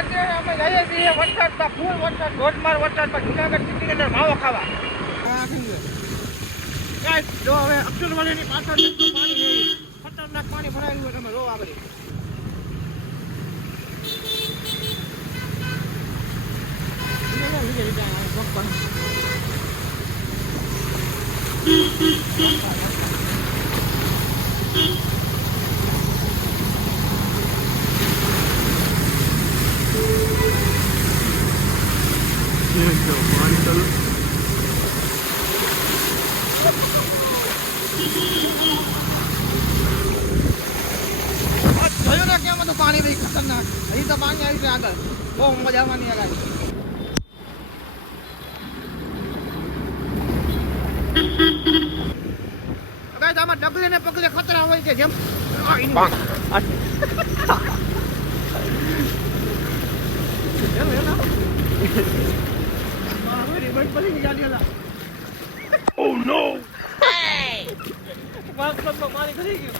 અત્યારે અમે જઈએ છીએ વરસાદમાં, ફૂલ વરસાદ, ધોધમાર વરસાદમાં જુનાગઢ સિટીની અંદર માવો ખાવા. જો હવે અક્ષરવાળીની પાછળ જેટલું પાણી છે, ખતરનાક પાણી ભરાયેલું હોય, તમે જોવા બધી. જોયું ને કેમ હતું પાણી ભાઈ ખતરનાક. હજી તો પાણી આવી છે આગળ, બહુ મજા આવવાની આગળ. આમાં ડગલે ને પગલે ખતરા હોય છે જેમ Oh no! પાણી ભરી ગયું.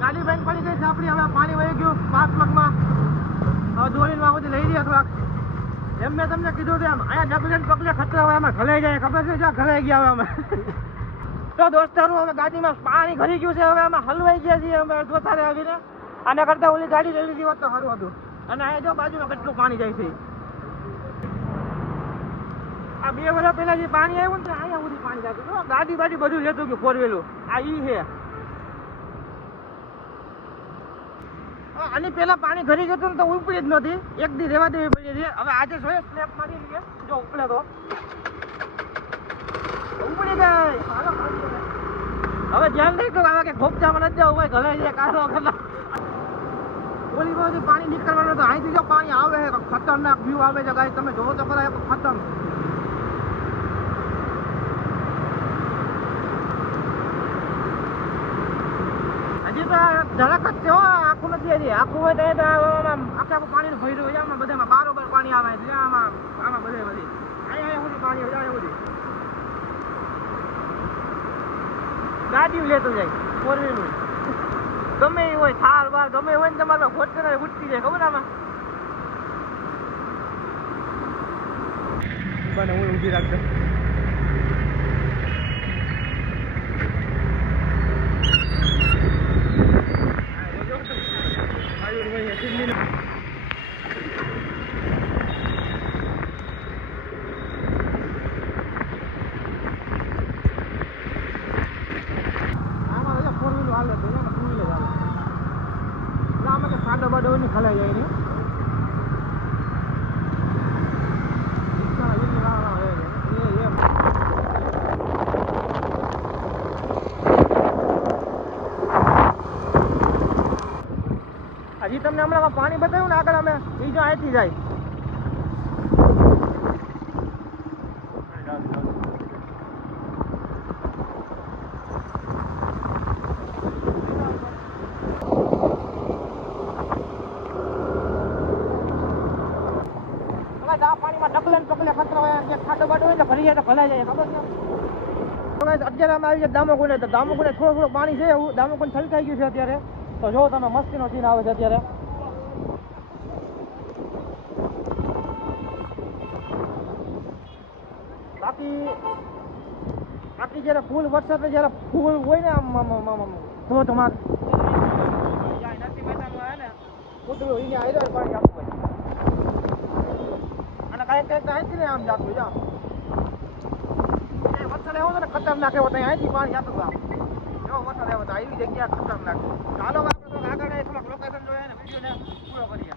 ગાડી બેંક પડી ગઈ છે આપણી. હવે પાણી વહી ગયું 5 પગમાં. હવે દોરીને વાગોથી લઈ રહ્યા થોડાક. એમ મેં તમને કીધું તેમ અહીંયા ડગલે પગલે ખતરા હોય, અમે ઘલાઈ જાય ખબર છે, જ્યાં ઘલાઈ ગયા હવે અમે. તો દોસ્તારો હવે ગાડીમાં પાણી ભરી ગયું છે. હવે અમે હલવાઈ ગયા છીએ અમે દોસ્તારે આવીને. આના કરતાં ઓલી ગાડી લઈ લીધી હોત તો સારું હતું. અને અહીંયા જો બાજુમાં કેટલું પાણી જાય છે. આ 2 વર્ષ પહેલા જે પાણી આવ્યું ને અહીંયા સુધી પાણી જતું હતું. ગાડી બાડી બધું લેતું ગયું, 4 વ્હીલું. આ ઈ છે. આની પેલા પાણી ઘરી ગયું ને તો ઉપડી જ નહોતી, એક દી રહેવા દેવી પડી હતી. હવે આજે જોઈએ સ્લેપ મારી લઈએ, જો ઉપડે તો ઉપડી ગઈ. હવે ધ્યાન રાખજો આવા કે ખોપચામાં નથી જવું હોય, ઘરે જાય કાઢો ઘરના. ઓલી બાજુ પાણી નીકળવાનું તો અહીંથી જો પાણી આવે છે, ખતરનાક વ્યૂ આવે છે ગાય, તમે જોવો તો ખરા ખતમ. હજી તો જરાક જ છે, આખું નથી હજી. આખું હોય તો આખું પાણી ભર્યું હોય, આમાં બધામાં બારોબાર પાણી આવે છે. આમાં બધે બધી અહીંયા સુધી પાણી હોય, સુધી ગાડી લેતું જાય 4 વ્હીલર. ગમે એ હોય, થાર બાર ગમે હોય ને તમારે ખોટ કરે ઉઠતી જાય, ખબર આમાં. બને હું ઊંધી રાખજો. ખલાઈ જાય ને હજી તમને હમણાં પાણી બતાવ્યું ને આગળ, અમે બીજો અહીંથી જાય. પાણીમાં ડગલે પગલે ખતરા હોય, ખાડો બાડો હોય ને ભરી જાય તો ભલાઈ જાય, ખબર છે. અત્યારે અમે આવી જાય દામોકુંડે. તો દામોકુંડે થોડું પાણી છે એવું. દામોકુંડ છલકાઈ ગયું છે અત્યારે. તો જો તમે મસ્તીનો સીન આવે છે અત્યારે. બાકી જયારે ફૂલ વરસાદ જયારે ફૂલ હોય ને આમ ધોધમાર નથી બેઠાનું આવે ને કૂતરું એને આવી પાણી આપવું હોય. અને કાંઈક અહીંથી ને આમ જાતું જામ વરસાદ એવો હતો ને ખતરનાક એવો ત્યાં અહીંથી પાણી જતું હતું. એવો વરસાદ એવો હતો, એવી જગ્યા ખતરનાક. ચાલો આપણે આગળ થોડાક લોકેશન જોઈએ ને વિડીયોને પૂરો કરીએ.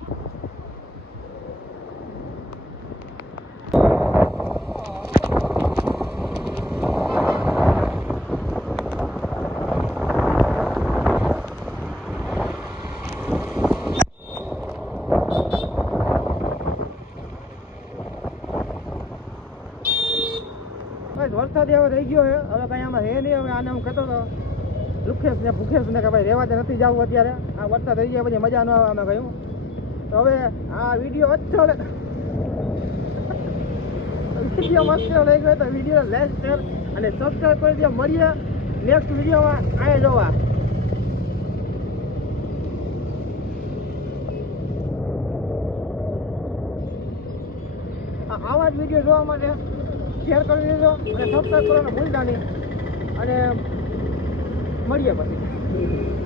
વરસાદ એવો રહી ગયો છે, હવે કઈ આમાં હે નહીં. હવે આને હું કહેતો હતો લુખેશ ને ભૂખેશ ને કે ભાઈ રહેવા દે, નથી જવું અત્યારે. આ વરસાદ રહી ગયા પછી મજા ન આવે અમે કહ્યું. તો હવે આ વિડીયો વિડીયો મસ્ત લઈ ગયો તો વિડીયો લાઈક શેર અને સબસ્ક્રાઈબ કરી દો. મળીએ નેક્સ્ટ વિડીયોમાં. આયા જોવા આવા જ વિડીયો જોવા માટે શેર કરી દેજો અને સબસ્ક્રાઈબ કરવાનું ભૂલતા નહીં. અને મળીએ પછી.